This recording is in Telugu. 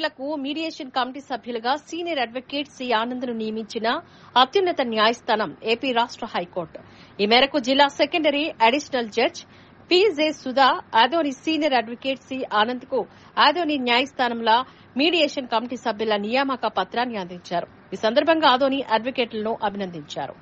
అడ్వకేట్లకు మీడియేషన్ కమిటీ సభ్యులుగా సీనియర్ అడ్వకేట్ సి ఆనంద్ను నియమించిన అత్యున్నత న్యాయస్థానం ఏపీ రాష్ట హైకోర్టు. ఈ మేరకు జిల్లా secondary additional judge P J. Sudha Adoni senior advocate C Anand కు ఆదోని న్యాయస్థానంలో మీడియేషన్ కమిటీ సభ్యుల నియామక పత్రాన్ని అందించారు. ఈ సందర్భంగా ఆదోని అడ్వకేట్లను అభినందించారు.